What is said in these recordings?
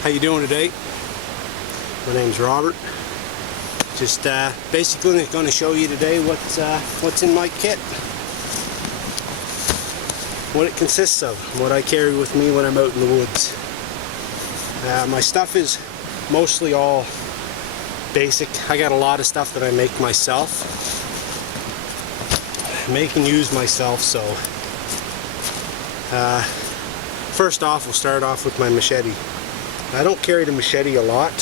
How you doing today? My name's Robert. Just basically going to show you today what's in my kit, what it consists of, what I carry with me when I'm out in the woods. My stuff is mostly all basic. I got a lot of stuff that I make myself, make and use myself. So first off, we'll start off with my machete. I don't carry the machete a lot.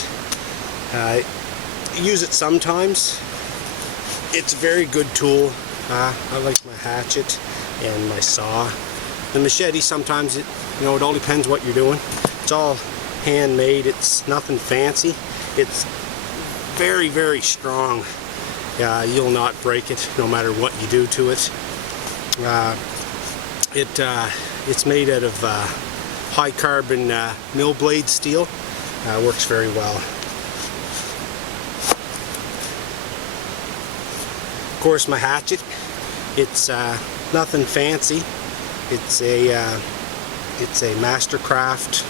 I use it sometimes. It's a very good tool. I like my hatchet and my saw. The machete, sometimes it all depends what you're doing. It's all handmade. It's nothing fancy. It's very, very strong. You'll not break it no matter what you do to it. It's made out of high carbon mill blade steel. Works very well. Of course, my hatchet. It's nothing fancy. It's a Mastercraft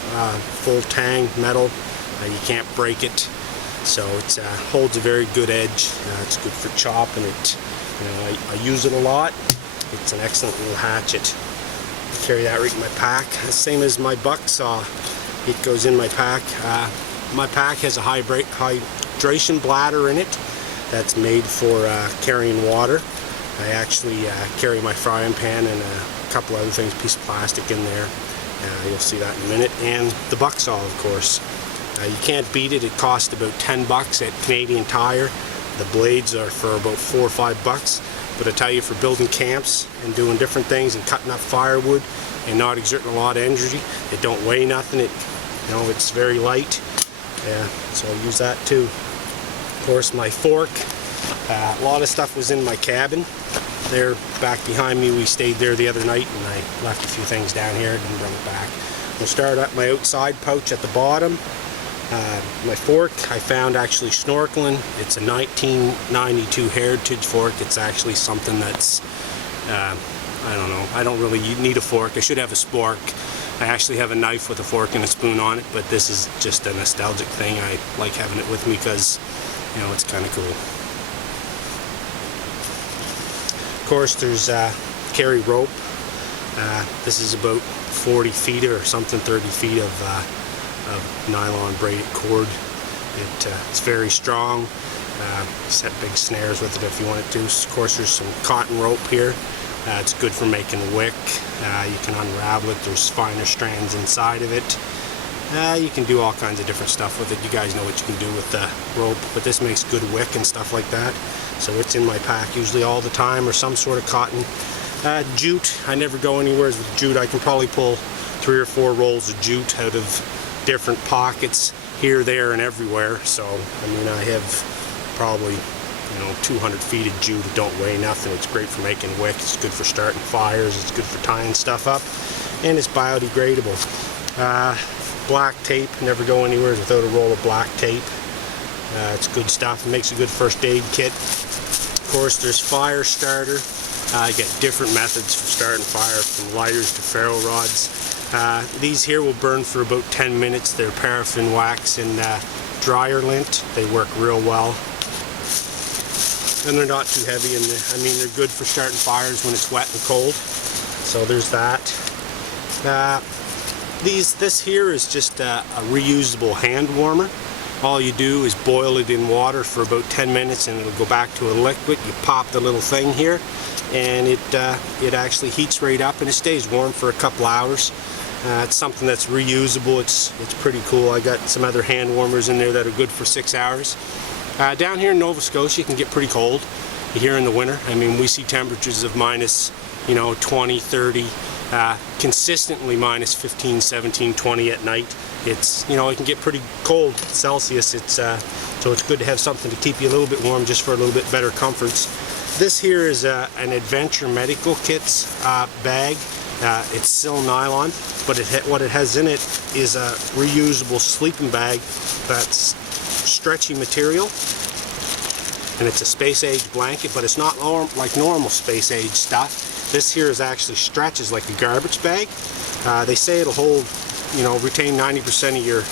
full tang metal. You can't break it, so it holds a very good edge. It's good for chopping it. I use it a lot. It's an excellent little hatchet. I carry that right in my pack. Same as my buck saw. It goes in my pack. My pack has a hydration bladder in it that's made for carrying water. I actually carry my frying pan and a couple other things, piece of plastic in there. You'll see that in a minute. And the buck saw, of course. You can't beat it. It costs about 10 bucks at Canadian Tire. The blades are for about $4 or $5. But I tell you, for building camps and doing different things and cutting up firewood and not exerting a lot of energy, it don't weigh nothing. It's very light. So I'll use that too. Of course, my fork. A lot of stuff was in my cabin. There, back behind me, we stayed there the other night, and I left a few things down here. Didn't bring it back. We'll start at my outside pouch at the bottom. My fork I found actually snorkeling. It's a 1992 Heritage fork. It's actually something that's, I don't know, I don't really need a fork. I should have a spork. I actually have a knife with a fork and a spoon on it, but this is just a nostalgic thing. I like having it with me because, it's kind of cool. Of course, there's carry rope. This is about 40 feet or something, 30 feet of nylon braided cord. It's very strong. Set big snares with it if you want it to. Of course, there's some cotton rope here. It's good for making wick. You can unravel it. There's finer strands inside of it. You can do all kinds of different stuff with it. You guys know what you can do with the rope, but this makes good wick and stuff like that. So it's in my pack usually all the time, or some sort of cotton. Jute. I never go anywhere with jute. I can probably pull 3 or 4 rolls of jute out of different pockets here, there, and everywhere. So I have probably 200 feet of jute. It don't weigh nothing. It's great for making wick. It's good for starting fires. It's good for tying stuff up, and it's biodegradable. Black tape. Never go anywhere without a roll of black tape. It's good stuff. It makes a good first aid kit. Of course, there's fire starter. I get different methods for starting fire, from lighters to ferro rods. These here will burn for about 10 minutes. They're paraffin wax and dryer lint. They work real well. And they're not too heavy, and they're good for starting fires when it's wet and cold. So there's that. This here is just a reusable hand warmer. All you do is boil it in water for about 10 minutes and it'll go back to a liquid. You pop the little thing here and it actually heats right up and it stays warm for a couple hours. It's something that's reusable. It's pretty cool. I got some other hand warmers in there that are good for 6 hours. Down here in Nova Scotia, it can get pretty cold here in the winter. We see temperatures of minus 20, 30, consistently minus 15, 17, 20 at night. It can get pretty cold Celsius. So it's good to have something to keep you a little bit warm, just for a little bit better comforts. This here is an Adventure Medical Kits bag. It's still nylon, but what it has in it is a reusable sleeping bag that's stretchy material, and it's a space age blanket, but it's not like normal space age stuff. This here is actually stretches like a garbage bag. They say it'll hold retain 90% of your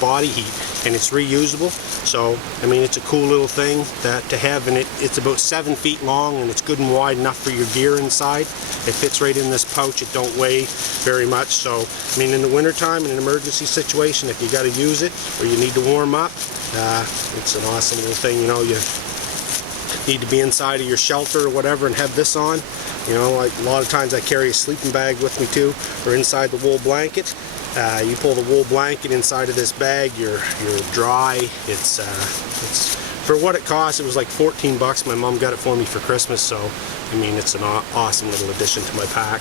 body heat, and it's reusable. So I mean, it's a cool little thing to have, and it's about 7 feet long, and it's good and wide enough for your gear inside. It fits right in this pouch. It don't weigh very much. So I mean, in the wintertime, in an emergency situation, if you got to use it or you need to warm up, it's an awesome little thing. You need to be inside of your shelter or whatever and have this on. Like a lot of times I carry a sleeping bag with me too, or inside the wool blanket. You pull the wool blanket inside of this bag, you're dry. It's for what it costs. It was like 14 bucks. My mom got it for me for Christmas, so I mean, it's an awesome little addition to my pack.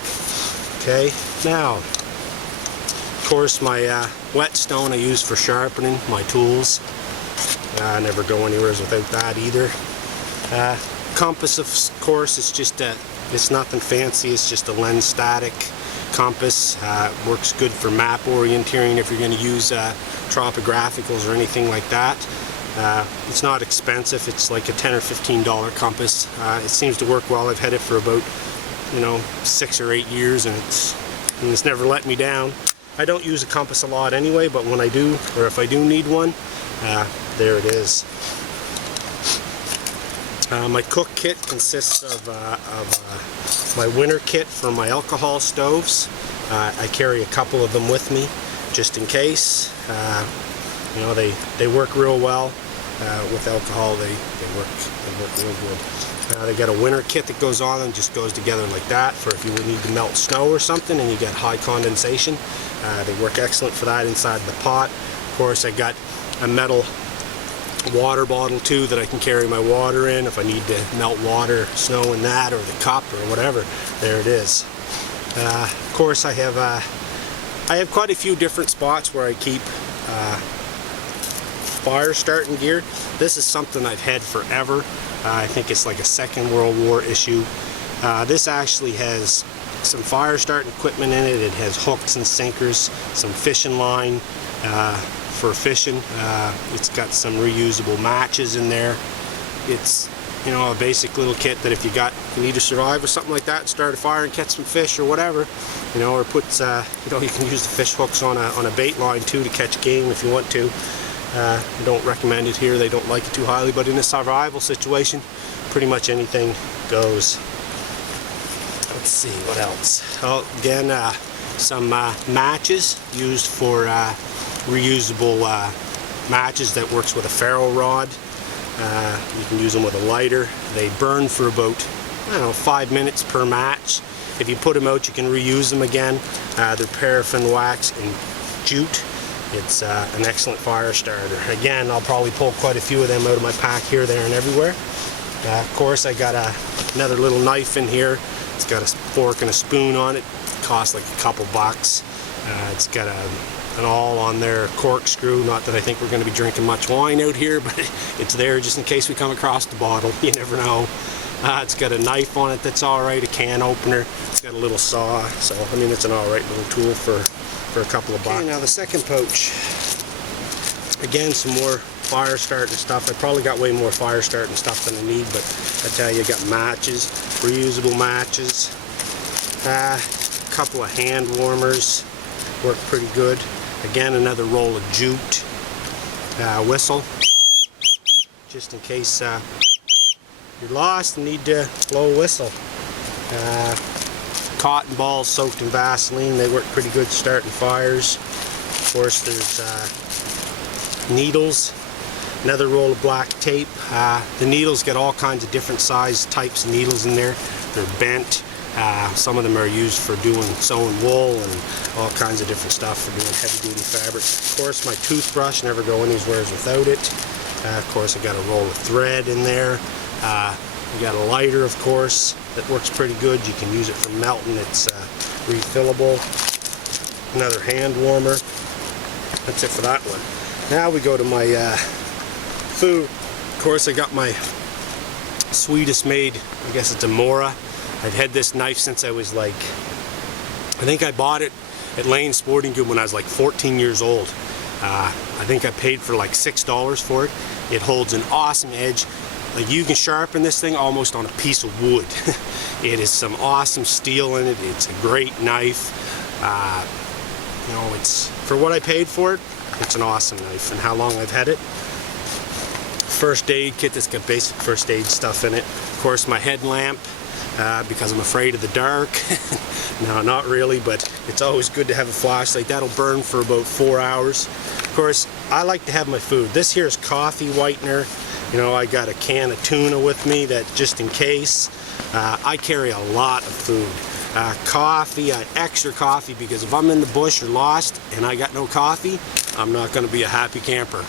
Okay, now of course my whetstone I use for sharpening my tools. I never go anywhere without that either. Compass, of course, it's nothing fancy. It's just a lens static compass. Works good for map orienteering if you're going to use topographicals or anything like that. It's not expensive. It's like a $10 or $15 compass. It seems to work well. I've had it for about 6 or 8 years, and it's never let me down. I don't use a compass a lot anyway, but when I do, or if I do need one, there it is. My cook kit consists of my winter kit for my alcohol stoves. I carry a couple of them with me just in case. They work real well. With alcohol, they work real good. They got a winter kit that goes on and just goes together like that for if you would need to melt snow or something and you get high condensation. They work excellent for that inside the pot. Of course, I got a metal water bottle too that I can carry my water in if I need to melt water, snow in that, or the cup or whatever. There it is. Of course, I have quite a few different spots where I keep fire starting gear. This is something I've had forever. I think it's like a Second World War issue. This actually has some fire starting equipment in it. It has hooks and sinkers, some fishing line for fishing. It's got some reusable matches in there. It's a basic little kit that if you need to survive or something like that, start a fire and catch some fish or whatever, or puts you can use the fish hooks on a bait line too to catch game if you want to. I don't recommend it here. They don't like it too highly, but in a survival situation, pretty much anything goes. Let's see what else. Oh, again, some matches used for reusable matches that works with a ferro rod. You can use them with a lighter. They burn for about 5 minutes per match. If you put them out, you can reuse them again. They're paraffin wax and jute. It's an excellent fire starter. Again, I'll probably pull quite a few of them out of my pack here, there, and everywhere. Of course, I got another little knife in here. It's got a fork and a spoon on it. It costs like a couple bucks. It's got an awl on there, a corkscrew. Not that I think we're going to be drinking much wine out here, but it's there just in case we come across the bottle. You never know. It's got a knife on it that's alright, a can opener. It's got a little saw, so I mean, it's an alright little tool for a couple of bucks. Okay, now the second pouch. Again, some more fire starting stuff. I probably got way more fire starting stuff than I need, but I tell you, I got matches, reusable matches, a couple of hand warmers, work pretty good. Again, another roll of jute, whistle, just in case you're lost and need to blow a whistle. Cotton balls soaked in Vaseline, they work pretty good starting fires. Of course, there's needles, another roll of black tape. The needles get all kinds of different size types of needles in there. They're bent. Some of them are used for sewing wool and all kinds of different stuff for doing heavy duty fabrics. Of course, my toothbrush, never go anywhere without it. Of course, I got a roll of thread in there. We got a lighter, of course, that works pretty good. You can use it for melting. It's refillable. Another hand warmer. That's it for that one. Now we go to my food. Of course, I got my sweetest made, I guess it's a Mora. I've had this knife since I was like, I think I bought it at Lane Sporting Goods when I was like 14 years old. I think I paid for like $6 for it. It holds an awesome edge. Like, you can sharpen this thing almost on a piece of wood. It is some awesome steel in it. It's a great knife. You know, it's, for what I paid for it, it's an awesome knife, and how long I've had it. First aid kit that's got basic first aid stuff in it. Of course, my headlamp, because I'm afraid of the dark. No, not really, but it's always good to have a flashlight. That'll burn for about 4 hours. Of course, I like to have my food. This here is coffee whitener. You know, I got a can of tuna with me, that just in case. I carry a lot of food. Coffee, extra coffee, because if I'm in the bush or lost and I got no coffee, I'm not going to be a happy camper.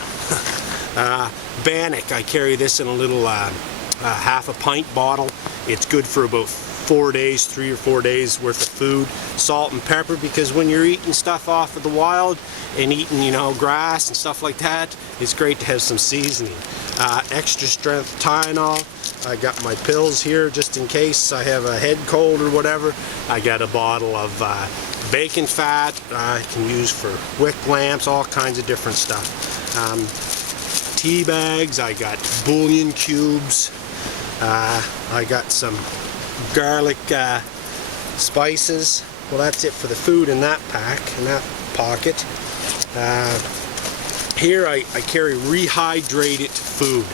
Bannock, I carry this in a little half a pint bottle. It's good for about 4 days, 3 or 4 days worth of food. Salt and pepper, because when you're eating stuff off of the wild and eating, you know, grass and stuff like that, it's great to have some seasoning. Extra strength Tylenol. I got my pills here just in case I have a head cold or whatever. I got a bottle of bacon fat I can use for wick lamps, all kinds of different stuff. Tea bags, I got bouillon cubes, I got some garlic spices. Well, that's it for the food in that pack, in that pocket. Here I carry rehydrated food.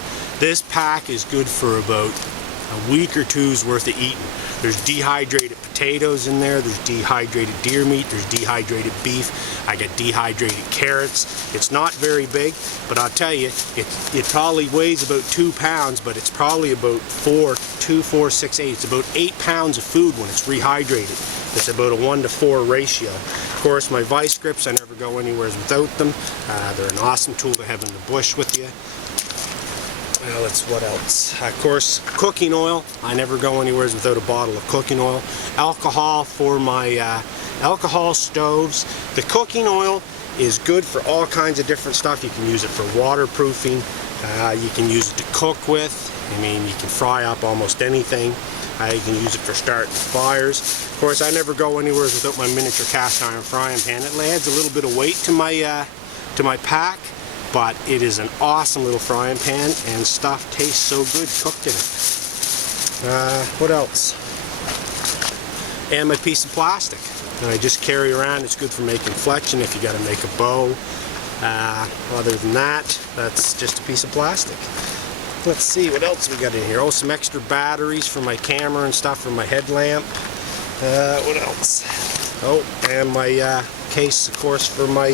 This pack is good for about a week or two's worth of eating. There's dehydrated potatoes in there, there's dehydrated deer meat, there's dehydrated beef, I got dehydrated carrots. It's not very big, but I'll tell you, it probably weighs about 2 pounds, but it's probably about 2, 4, 6, 8. It's about 8 pounds of food when it's rehydrated. It's about a 1 to 4 ratio. Of course, my vice grips, I never go anywhere without them. They're an awesome tool to have in the bush with you. What else? Of course, cooking oil. I never go anywhere without a bottle of cooking oil. Alcohol for my alcohol stoves. The cooking oil is good for all kinds of different stuff. You can use it for waterproofing. You can use it to cook with. I mean, you can fry up almost anything. You can use it for starting fires. Of course, I never go anywhere without my miniature cast iron frying pan. It adds a little bit of weight to my pack. But it is an awesome little frying pan, and stuff tastes so good cooked in it. What else? And my piece of plastic. And I just carry around. It's good for making fletching if you got to make a bow. Other than that, that's just a piece of plastic. Let's see, what else we got in here? Oh, some extra batteries for my camera and stuff for my headlamp. What else? Oh, and my case, of course, for my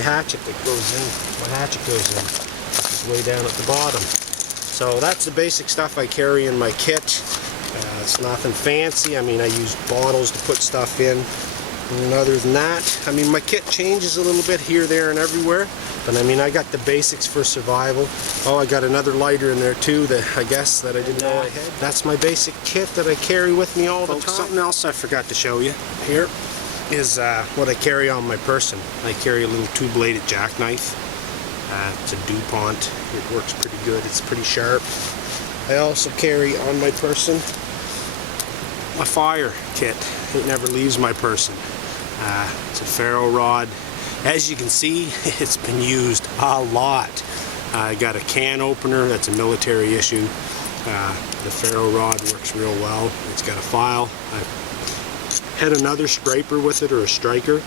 hatchet that goes in. My hatchet goes in. It's way down at the bottom. So that's the basic stuff I carry in my kit. It's nothing fancy. I mean, I use bottles to put stuff in. And other than that, I mean, my kit changes a little bit here, there, and everywhere. But I mean, I got the basics for survival. Oh, I got another lighter in there too, that I guess that I didn't know I had. That's my basic kit that I carry with me all the time. Something else I forgot to show you here is what I carry on my person. I carry a little two-bladed jackknife. It's a DuPont. It works pretty good. It's pretty sharp. I also carry on my person my fire kit. It never leaves my person. It's a ferro rod. As you can see, it's been used a lot. I got a can opener. That's a military issue. The ferro rod works real well. It's got a file. I had another scraper with it, or a striker.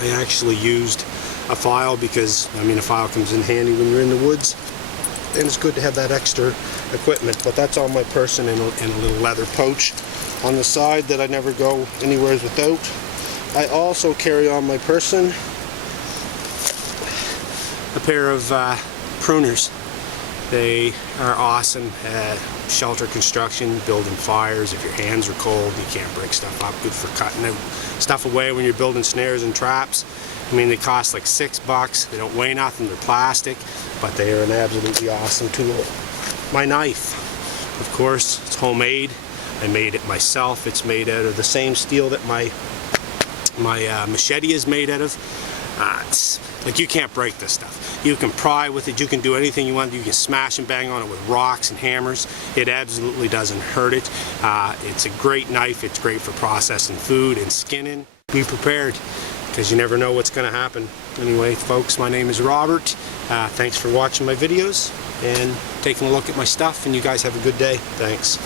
I actually used a file because, I mean, a file comes in handy when you're in the woods, and it's good to have that extra equipment. But that's on my person, and a little leather pouch on the side that I never go anywhere without. I also carry on my person a pair of pruners. They are awesome at shelter construction, building fires. If your hands are cold, you can't break stuff up. Good for cutting out stuff away when you're building snares and traps. I mean, they cost like $6. They don't weigh nothing. They're plastic, but they are an absolutely awesome tool. My knife, of course, it's homemade. I made it myself. It's made out of the same steel that my machete is made out of. It's like, you can't break this stuff. You can pry with it. You can do anything you want. You can smash and bang on it with rocks and hammers. It absolutely doesn't hurt it. It's a great knife. It's great for processing food and skinning. Be prepared, because you never know what's going to happen. Anyway, folks, my name is Robert. Thanks for watching my videos and taking a look at my stuff, and you guys have a good day. Thanks.